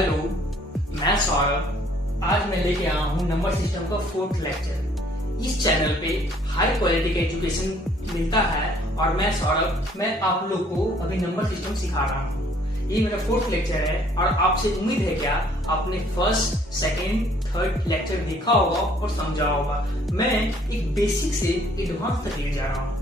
Hello, मैं सौरभ। आज मैं लेके आया हूँ नंबर सिस्टम का 4th लेक्चर। इस चैनल पे हाई क्वालिटी का एजुकेशन मिलता है और मैं सौरभ, मैं आप लोग को अभी नंबर सिस्टम सिखा रहा हूँ। ये मेरा 4th लेक्चर है और आपसे उम्मीद है क्या आपने फर्स्ट, सेकेंड, थर्ड लेक्चर देखा होगा और समझा होगा। मैं एक बेसिक से एडवांस तक ले जा रहा हूँ,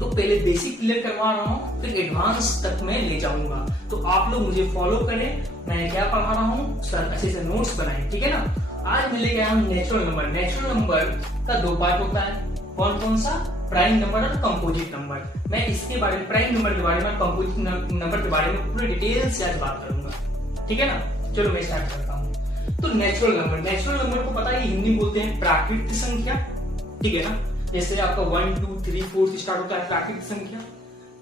तो पहले बेसिक क्लियर करवा रहा हूँ, फिर एडवांस तक मैं ले जाऊंगा। तो आप लोग मुझे फॉलो करें, मैं क्या पढ़ा रहा हूँ, सर अच्छे से नोट्स बनाए, ठीक है ना। आज मैं लेके आया हूँ नेचुरल नंबर। नेचुरल नंबर का 2 पार्ट होता है, कौन कौन सा, प्राइम नंबर और कंपोजिट नंबर। मैं इसके बारे में, प्राइम नंबर के बारे में, कंपोजिट नंबर के बारे में पूरे डिटेल से आज बात करूंगा, ठीक है ना। चलो मैं स्टार्ट करता हूँ। तो नेचुरल नंबर, नेचुरल नंबर को पता है हिंदी बोलते हैं प्राकृतिक संख्या, ठीक है ना। जैसे आपका 1, 2, 3, 4 से स्टार्ट होता है प्राकृतिक संख्या।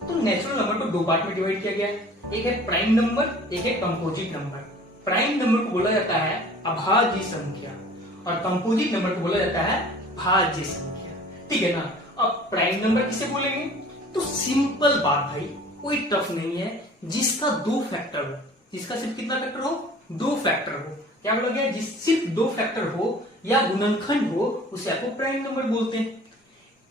तो नेचुरल नंबर को 2 पार्ट में डिवाइड किया गया है, एक है प्राइम नंबर, एक है कंपोजिट नंबर। प्राइम नंबर को बोला जाता है अभाज्य संख्या और कंपोजिट नंबर को बोला जाता है भाज्य संख्या, ठीक है ना। अब प्राइम नंबर किसे बोलेंगे, तो सिंपल बात भाई, कोई टफ नहीं है, जिसका 2 फैक्टर हो। जिसका सिर्फ कितना फैक्टर हो, 2 फैक्टर हो। क्या बोला गया, जिस सिर्फ 2 फैक्टर हो या गुणनखंड हो उसे आपको प्राइम नंबर बोलते हैं।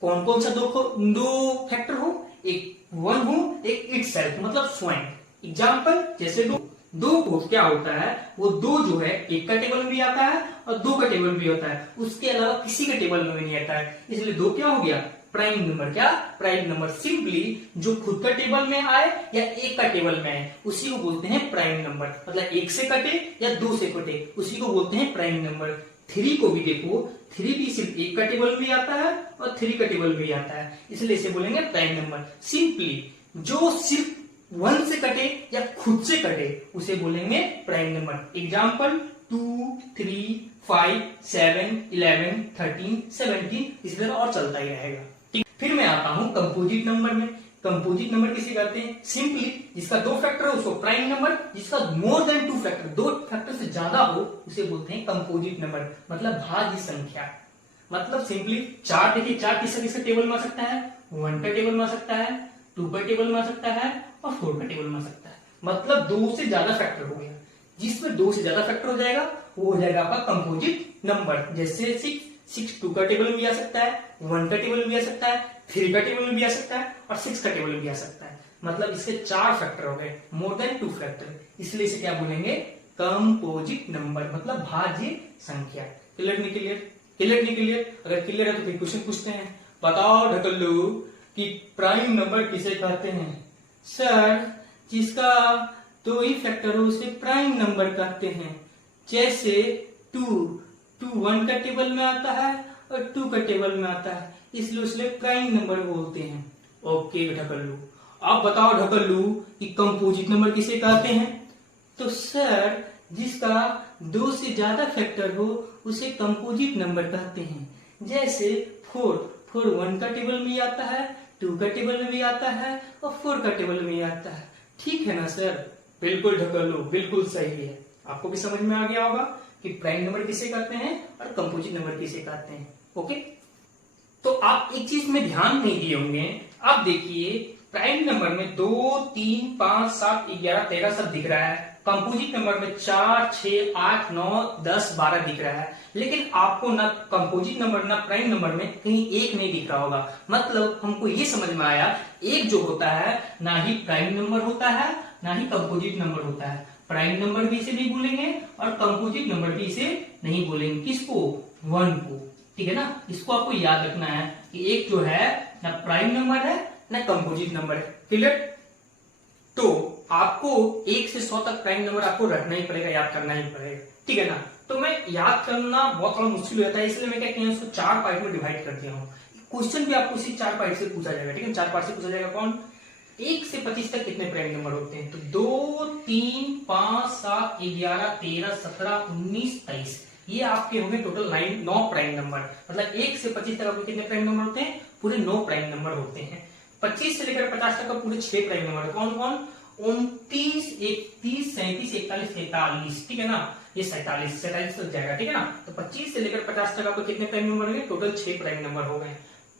कौन कौन सा 2 फैक्टर हो, एक 1 हो, एक इटसेल्फ मतलब स्वयं। एग्जाम्पल जैसे 2 को क्या होता है, वो 2 जो है 1 का टेबल में भी आता है और 2 का टेबल में भी होता है, उसके अलावा किसी का टेबल में नहीं आता है, इसलिए 2 क्या हो गया, प्राइम नंबर। क्या प्राइम नंबर, सिंपली जो खुद का टेबल में आए या 1 का टेबल में आए उसी को बोलते हैं प्राइम नंबर। मतलब 1 से कटे या 2 से कटे उसी को बोलते हैं प्राइम नंबर। 3 को भी देखो, 3 भी सिर्फ 1 का टेबल भी आता है और 3 का टेबल भी आता है, इसलिए इसे बोलेंगे प्राइम नंबर। सिंपली जो सिर्फ 1 से कटे या खुद से कटे उसे बोलेंगे प्राइम नंबर। एग्जाम्पल 2, 3, 5, 7, 11, 13, 17, इसी तरह और चलता ही रहेगा, ठीक। फिर मैं आता हूं कंपोजिट नंबर में। कंपोजिट नंबर किसे कहते हैं, सिंपली जिसका 2 फैक्टर हो उसको प्राइम नंबर, जिसका मोर देन 2 फैक्टर, 2 फैक्टर से ज्यादा हो उसे बोलते हैं कंपोजिट नंबर, मतलब भाज्य संख्या। मतलब सिंपली 4 देखिए, 4 किसका टेबल में आ सकता है, 1 का टेबल में आ सकता है, 2 का टेबल में आ सकता है और 4 का टेबल में आ सकता है। मतलब 2 से ज्यादा फैक्टर हो गया। जिसमें 2 से ज्यादा फैक्टर हो जाएगा वो हो जाएगा आपका कंपोजिट नंबर। जैसे 6 2 का टेबल में भी आ सकता है, 1 का टेबल में भी आ सकता है, 3 का टेबल में भी आ सकता है और 6 का टेबल में भी आ सकता है। मतलब इसके 4 फैक्टर हो गए, मोर देन 2 फैक्टर, इसलिए इसे क्या बोलेंगे, कंपोजिट नंबर, मतलब भाज्य संख्या। क्लियर नहीं क्लियर, क्लियर नहीं क्लियर। अगर क्लियर है तो फिर क्वेश्चन पूछते हैं, बताओ ढकल्लू कि प्राइम नंबर किसे कहते हैं। सर जिसका 2 ही फैक्टर हो उसे प्राइम नंबर कहते हैं। जैसे 2 1 का टेबल में आता है और 2 का टेबल में आता है, इसलिए उसने प्राइम नंबर बोलते हैं। ओके ढकल्लू, अब बताओ ढकल्लू कि कंपोजिट नंबर किसे कहते हैं। तो सर जिसका 2 से ज्यादा फैक्टर हो उसे कंपोजिट नंबर कहते हैं। जैसे 4 1 का टेबल में आता है, 2 का टेबल में भी आता है और 4 का टेबल में आता है, ठीक है ना सर। बिल्कुल ढकल्लू, बिल्कुल सही है। आपको भी समझ में आ गया होगा कि प्राइम नंबर किसे कहते हैं और कंपोजिट नंबर किसे कहते हैं। ओके, तो आप एक चीज में ध्यान नहीं दिए होंगे। आप देखिए प्राइम नंबर में 2, 3, 5, 7, 11, 13 सब दिख रहा है। कंपोजिट नंबर में 4, 6, 8, 9, 10, 12 दिख रहा है, लेकिन आपको ना कंपोजिट नंबर ना प्राइम नंबर में कहीं एक नहीं दिख रहा होगा। मतलब हमको ये समझ में आया, एक जो होता है ना ही प्राइम नंबर होता है ना ही कंपोजिट नंबर होता है। प्राइम नंबर भी इसे नहीं बोलेंगे और कंपोजिट नंबर भी इसे नहीं बोलेंगे। किसको, 1 को, ठीक है ना। इसको आपको याद रखना है कि एक जो है ना प्राइम नंबर है ना कंपोजिट नंबर है। क्लियर। तो आपको 1 से 100 तक प्राइम नंबर आपको रखना ही पड़ेगा, याद करना ही पड़ेगा, ठीक है ना। तो मैं याद करना बहुत थोड़ा मुश्किल हो जाता है, इसलिए मैं क्या किया उसको 4 पार्ट में डिवाइड कर दिया हूँ। क्वेश्चन भी आपको इसी 4 पार्ट से पूछा जाएगा, ठीक है। 4 पार्ट से पूछा जाएगा। कौन, 1 से 25 तक कितने प्राइम नंबर होते हैं, तो 2, 3, 5, 7, 11, 13, 17, 19, 23, ये आपके होंगे टोटल 9 प्राइम नंबर। मतलब 1 से 25 तक आपके कितने प्राइम नंबर होते हैं, पूरे 9 प्राइम नंबर होते हैं। 25 से लेकर 50 तक का पूरे 6 प्राइम नंबर। कौन कौन, 29, 31, 37, 41, 43, ठीक है ना। ये 47 तक जाएगा, ठीक है ना। तो 25 से लेकर 50 तक आपको कितने प्राइम नंबर होंगे, टोटल 6 प्राइम नंबर हो गए।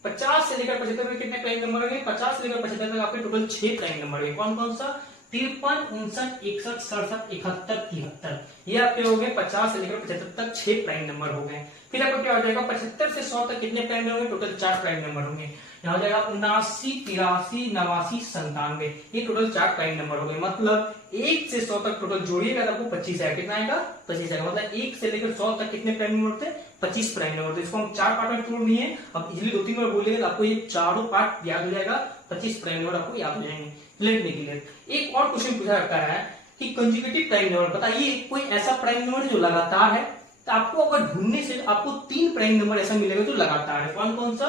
50 से लेकर 75 में कितने प्राइम नंबर होंगे, 50 से लेकर 75 तक आपके टोटल 6 प्राइम नंबर होंगे। कौन कौन सा, 53, 59, 61, 67, 71, 73, ये आपके हो गए 50 से लेकर 75 तक 6 प्राइम नंबर हो गए। फिर आपको क्या हो जाएगा 75 से 100 तक कितने prime number? Total 4 prime number होंगे। यहाँ हो जाएगा 79, 83, 89, 97, ये टोटल 4 प्राइम नंबर हो गए। मतलब 1 से 100 तक टोटल जोड़िएगा तो आपको 25 आएगा। कितना आएगा? 25 आएगा। मतलब 1 से लेकर 100 तक कितने प्राइम नंबर होते हैं? 25 प्राइम नंबर। तो इसको हम 4 पार्ट में तोड़ लिए। अब इजिली 2-3 बार बोलिएगा तो आपको ये चारों पार्ट याद हो जाएगा। 25 प्राइम नंबर आपको याद हो जाएंगे। क्लियर नहीं क्लियर? एक और क्वेश्चन पूछा जाता है कि कंजुगेटिव प्राइम नंबर बताइए कोई ऐसा प्राइम नंबर जो लगातार है। तो आपको अगर ढूंढने से आपको 3 प्राइम नंबर ऐसा मिलेगा जो लगातार है। कौन कौन सा?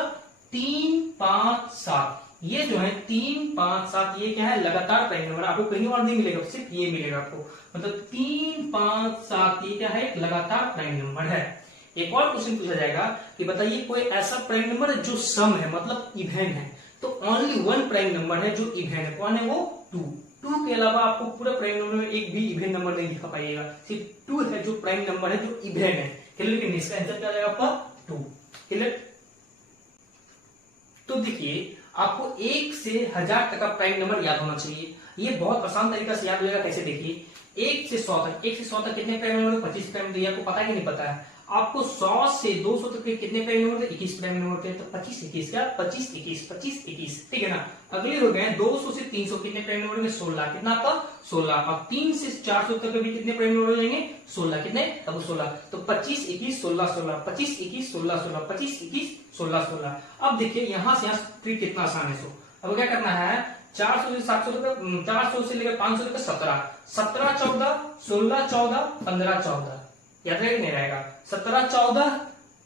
3, 5, 7। ये जो है 3, 5, 7 ये क्या है? लगातार प्राइम नंबर। आपको कहीं और नहीं मिलेगा, सिर्फ ये मिलेगा आपको। मतलब 3, 5, 7 ये क्या है? एक लगातार प्राइम नंबर है। एक और क्वेश्चन पूछा जाएगा कि बताइए कोई ऐसा प्राइम नंबर है जो सम है, मतलब इवेन है। तो ओनली 1 प्राइम नंबर है जो इवेन है। कौन है वो? 2 के अलावा आपको पूरा प्राइम नंबर में एक भी इवेन नंबर नहीं दिखा पाइएगा। सिर्फ 2 है जो प्राइम नंबर है जो इवेन है। क्लियर? इसका आंसर क्या जाएगा आपका? 2। क्लियर? तो देखिए आपको 1 से 1000 तक का प्राइम नंबर याद होना चाहिए। ये बहुत आसान तरीका से याद हो जाएगा। कैसे? देखिए 1 से 100 तक, 1 से 100 तक कितने प्राइम नंबर? 25 प्राइम। तो ये आपको पता है कि नहीं पता है? आपको 100 से 200 तक के कितने प्राइम नंबर थे? 21 प्राइम नंबर थे। तो 25 21 क्या? 25 21 25 21। ठीक है ना? अगले हो गए 200 से 300 कितने प्राइम नंबर में? 16। कितना आपका? 16। अब 3 से 400 तक भी कितने प्राइम नंबर हो जाएंगे? 16। कितने? अब 16। तो 25 21 16 16 25 21 16 16 25 21 16 16। अब देखिए यहां से यहां ट्रिक कितना आसान है। अब क्या करना है? 400 से 700 तक, 400 से लेकर 500 तक 17 17 14 16 14 15 14। याद रहेगा नहीं रहेगा? 17 14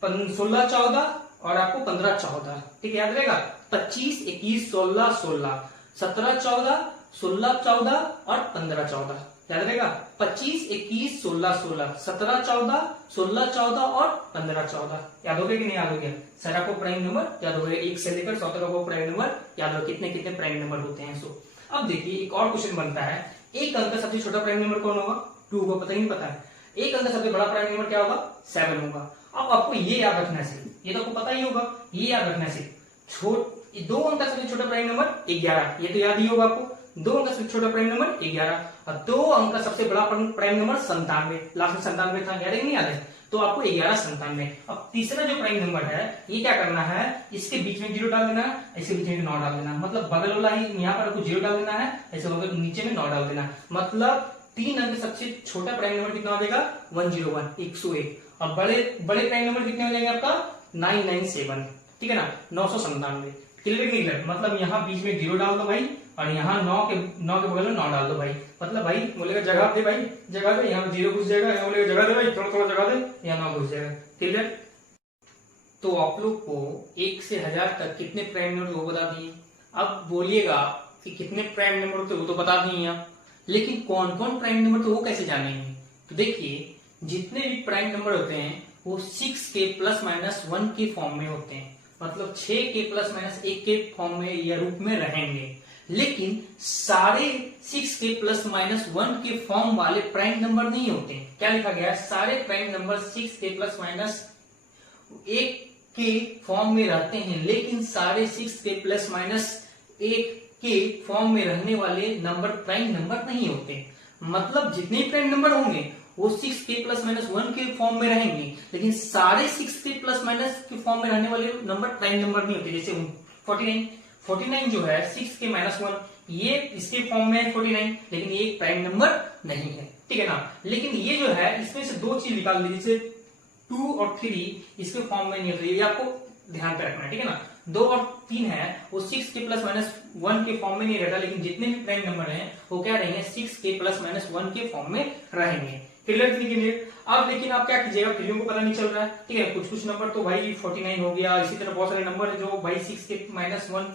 16 14 और आपको 15 14। ठीक है? याद रहेगा? 25 21 16 16 17 14 16 14 और 15 14। याद रहेगा? 25 21 16 16 17 14 16 14 और 15 14। याद हो गया कि नहीं याद हो गया? सर आपको प्राइम नंबर याद हो गया। 1 से लेकर 100 तक आपको प्राइम नंबर याद हो कितने कितने प्राइम नंबर होते हैं। सो अब देखिए एक और क्वेश्चन बनता है। एक अंक का सबसे छोटा प्राइम नंबर कौन होगा? 2 होगा। पता ही नहीं पता है? एक अंक का सबसे बड़ा प्राइम नंबर क्या होगा? 7 होगा। अब आपको ये याद रखना है, ये तो आपको पता ही होगा। ये याद रखना है 2 अंक का सबसे छोटा प्राइम नंबर 11। ये तो याद ही होगा आपको। 2 अंक का सबसे छोटा प्राइम नंबर 11 और 2 अंक का सबसे बड़ा प्राइम नंबर 97। लास्ट में 97 था, याद है नहीं याद है? तो आपको 11 97। अब तीसरा जो प्राइम नंबर है ये क्या करना है? इसके बीच में 0 डाल देना है, इसके बीच में 9 डाल देना। मतलब बगल वाला ही यहाँ पर आपको 0 डाल देना है, ऐसे बगल नीचे में 9 डाल देना। मतलब 3 अंक सबसे छोटा प्राइम नंबर कितना हो जाएगा? 101 101। और बड़े प्राइम नंबर कितने हो जाएंगे आपका? 997। ठीक है ना? 997। Clear clear? मतलब यहाँ बीच में 0 डाल दो भाई और यहाँ 9 के बगल में 9 डाल दो भाई। मतलब भाई बोलेगा जगह दे भाई, जगह दे। यहाँ 0 घुस जाएगा, यहाँ बोलेगा जगह दे भाई, थोड़ा थोड़ा जगह दे, यहाँ 9 घुस जाएगा। क्लियर? तो आप लोग को 1 से 1000 तक कितने प्राइम नंबर वो बता दिए। अब बोलिएगा कि कितने प्राइम नंबर होते वो तो बता दिए आप, लेकिन कौन कौन प्राइम नंबर तो वो कैसे जानेंगे? तो देखिए जितने भी प्राइम नंबर होते हैं वो 6 के प्लस माइनस 1 के फॉर्म में होते हैं। मतलब 6 के प्लस माइनस 1 के फॉर्म में या रूप में रहेंगे। लेकिन सारे 6 के प्लस माइनस 1 के फॉर्म वाले प्राइम नंबर नहीं होते। क्या लिखा गया है? सारे प्राइम नंबर 6 के प्लस माइनस 1 के फॉर्म में रहते हैं, लेकिन सारे 6 के प्लस माइनस 1 के फॉर्म में रहने वाले नंबर प्राइम नंबर नहीं होते। मतलब जितने प्राइम नंबर होंगे वो 6 के प्लस माइनस 1 के फॉर्म में रहेंगे, लेकिन सारे 6 के प्लस माइनस के फॉर्म में रहने वाले नंबर प्राइम नंबर नहीं होते। जैसे 49 जो है 6 के माइनस 1, ये इसके फॉर्म में है 49, लेकिन ये प्राइम नंबर नहीं है। ठीक है ना? लेकिन ये जो है इसमें से 2 चीज निकाल दी, जैसे 2 और 3 इसके फॉर्म में नहीं होते। ये आपको ध्यान पे रखना है। ठीक है ना? 2 और 3 है वो 6 के प्लस माइनस 1 के फॉर्म में नहीं रहता, लेकिन जितने भी प्राइम नंबर हैं वो क्या रहेंगे? 6 के प्लस माइनस 1 के फॉर्म में रहेंगे। क्लियर के लिए अब लेकिन आप क्या कीजिएगा, फिर को पता नहीं चल रहा है। ठीक है? कुछ नंबर तो भाई 49 हो गया, इसी तरह बहुत सारे नंबर है जो भाई 6 के माइनस 1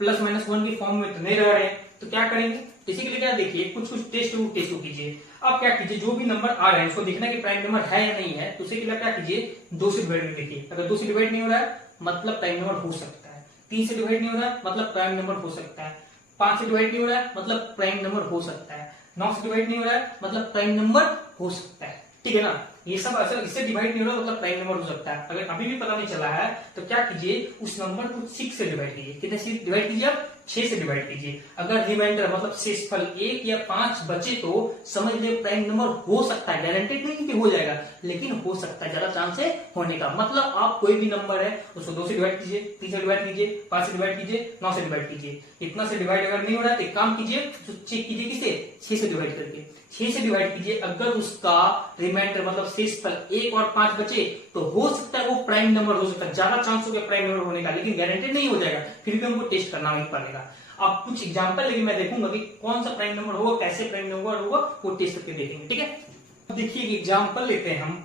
प्लस माइनस 1 के फॉर्म में तो नहीं रह रहे। तो क्या करेंगे? इसी के लिए क्या देखिए कुछ टेस्ट कीजिए। अब क्या कीजिए, जो भी नंबर आ रहे हैं उसको देखना कि प्राइम नंबर है या नहीं है। तो उसके लिए क्या कीजिए, 2 से डिवाइड देखिए। अगर 2 से डिवाइड नहीं हो रहा है मतलब प्राइम नंबर हो सकता है। 3 से डिवाइड नहीं हो रहा है मतलब प्राइम नंबर हो सकता है। 5 से डिवाइड नहीं हो रहा है मतलब प्राइम नंबर हो सकता है। 9 से डिवाइड नहीं हो रहा है मतलब प्राइम नंबर हो सकता है। ठीक है ना? ये सब असल इससे डिवाइड नहीं हो रहा मतलब प्राइम नंबर हो सकता है। अगर अभी भी पता नहीं चला है तो क्या कीजिए, उस नंबर को 6 से डिवाइड कीजिए। कितने से डिवाइड कीजिए आप? 6 से डिवाइड कीजिए। अगर रिमाइंडर मतलब शेषफल 1 या 5 बचे तो समझ लीजिए प्राइम नंबर हो सकता है, गारंटेड नहीं कि हो जाएगा, लेकिन हो सकता है, ज्यादा चांस है होने का। मतलब आप कोई भी नंबर है उसको 2 से डिवाइड कीजिए, 3 से डिवाइड कीजिए, 5 से डिवाइड कीजिए, 9 से डिवाइड कीजिए। इतना से डिवाइड अगर नहीं हो रहा है तो एक काम कीजिए, तो चेक कीजिए किसे, 6 से डिवाइड करके। 6 से डिवाइड कीजिए, अगर उसका रिमाइंडर मतलब शेषफल 1 और 5 बचे तो हो सकता है वो प्राइम नंबर हो सकता है, ज्यादा चांस हो गया प्राइम नंबर होने का, लेकिन गारंटेड नहीं हो जाएगा, फिर भी हमको टेस्ट करना नहीं पड़ेगा। अब कुछ एग्जांपल लेके मैं देखूंगा कि कौन सा प्राइम नंबर होगा, कैसे प्राइम नंबर होगा, वो टेस्ट करके देखेंगे, ठीक है। देखिए एग्जांपल लेते हैं हम,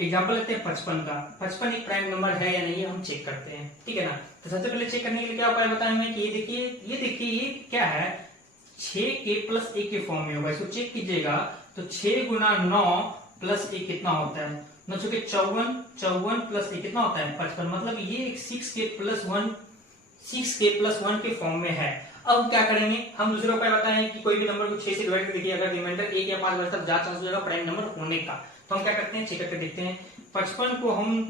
एग्जांपल लेते हैं 55 का। 55 एक प्राइम नंबर है या नहीं है हम चेक करते हैं, ठीक है ना। तो सबसे पहले चेक करने के लिए क्या उपाय बताएंगे कि ये देखिए ये क्या है, 6 प्लस 1 के फॉर्म में होगा, इसको चेक कीजिएगा। तो 6 गुना 9 प्लस 1 कितना होता है, 9 चौके 54 प्लस 1 कितना होता है 55, मतलब ये एक 6k प्लस 1 के फॉर्म में है। अब क्या करेंगे हम, दूसरा उपाय बताएं कि कोई भी नंबर को 6 से डिवाइड करके देखिए, अगर रिमाइंडर 1 या 5 बजे तक ज्यादा चांस हो जाएगा प्राइम नंबर होने का। तो हम क्या करते हैं, चेक करके देखते हैं। 55 को हम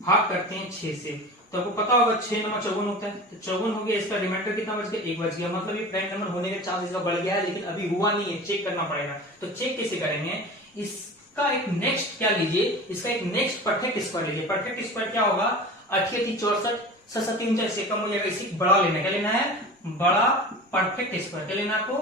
भाग करते हैं 6 से, तो आपको पता होगा 6 नंबर 54 होता है, तो 54 हो गया, इसका रिमाइंडर कितना बच गया, 1 बच गया, मतलब ये प्राइम नंबर होने का चांस इसका बढ़ गया है, लेकिन अभी हुआ नहीं है, चेक करना पड़ेगा। तो चेक कैसे करेंगे, इसका एक नेक्स्ट क्या लीजिए, इसका एक नेक्स्ट परफेक्ट स्क्वायर लीजिए। परफेक्ट स्क्वायर क्या होगा, 8 64 7 से कम हो जाएगा, इसी बड़ा लेना है, क्या लेना है, बड़ा परफेक्ट स्क्वायर। क्या लेना है आपको,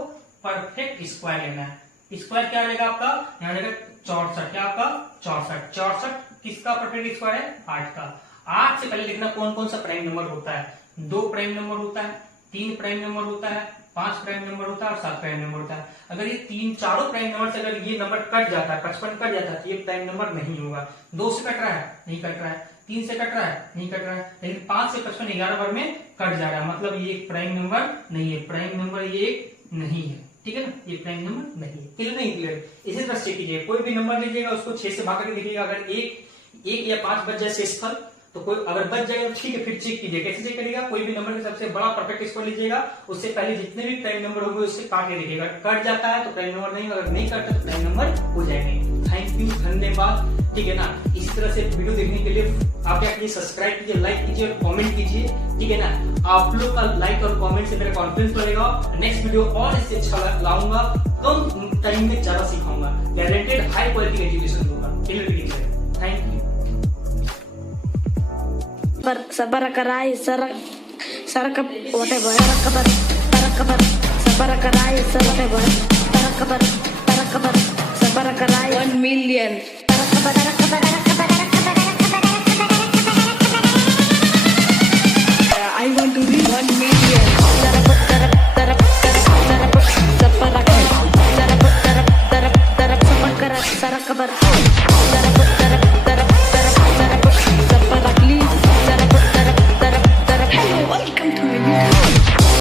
परफेक्ट स्क्वायर लेना है। स्क्वायर क्या रहेगा आपका, यहाँ रहेगा 64, क्या आपका 64 किसका परफेक्ट स्क्वायर है, 8 का। 8 से पहले लिखना कौन कौन सा प्राइम नंबर होता है, 2 प्राइम नंबर होता है, 3 प्राइम नंबर होता है, 5 प्राइम नंबर होता है और 7 प्राइम नंबर होता है। अगर ये चारों प्राइम नंबर से अगर ये नंबर कट जाता है, 55 कट जाता है, तो ये प्राइम नंबर नहीं होगा। 2 से कट रहा है, नहीं कट रहा है, 3 से कट रहा है, नहीं कट रहा है, लेकिन 5 से 55 11 बार में कट जा रहा है, मतलब ये एक प्राइम नंबर नहीं है, प्राइम नंबर ये एक नहीं है, ठीक है ना, ये प्राइम नंबर नहीं है। क्लियर नहीं क्लियर, इसी तरह चेक कीजिए, कोई भी नंबर लीजिएगा उसको 6 से भाग करके देखिएगा, अगर 1 या 5 बच जाए शेषफल तो कोई अगर बच जाएगा तो ठीक है, फिर चेक कीजिए। कैसे चेक करिएगा, कोई भी नंबर का सबसे बड़ा परफेक्ट स्क्वायर लीजिएगा, उससे पहले जितने भी प्राइम नंबर होंगे उससे काट के देखिएगा, कट जाता है तो प्राइम नंबर नहीं, अगर नहीं कटता तो प्राइम नंबर हो जाएंगे। थैंक यू, धन्यवाद, ठीक है ना। इस तरह से वीडियो देखने के लिए आप क्या कीजिए, सब्सक्राइब कीजिए, लाइक कीजिए और कमेंट कीजिए, ठीक है ना। आप लोग का लाइक और कमेंट से मेरा कॉन्फिडेंस बढ़ेगा, नेक्स्ट वीडियो और इससे अच्छा लाऊंगा, कम टाइम में ज्यादा सिखाऊंगा, गारंटेड हाई क्वालिटी एजुकेशन होगा। Thank you. Sabarakarai sarakap whatever sarakabar sabarakarai sarakabar sabarakarai 1 million I want to read 1 million sarakabar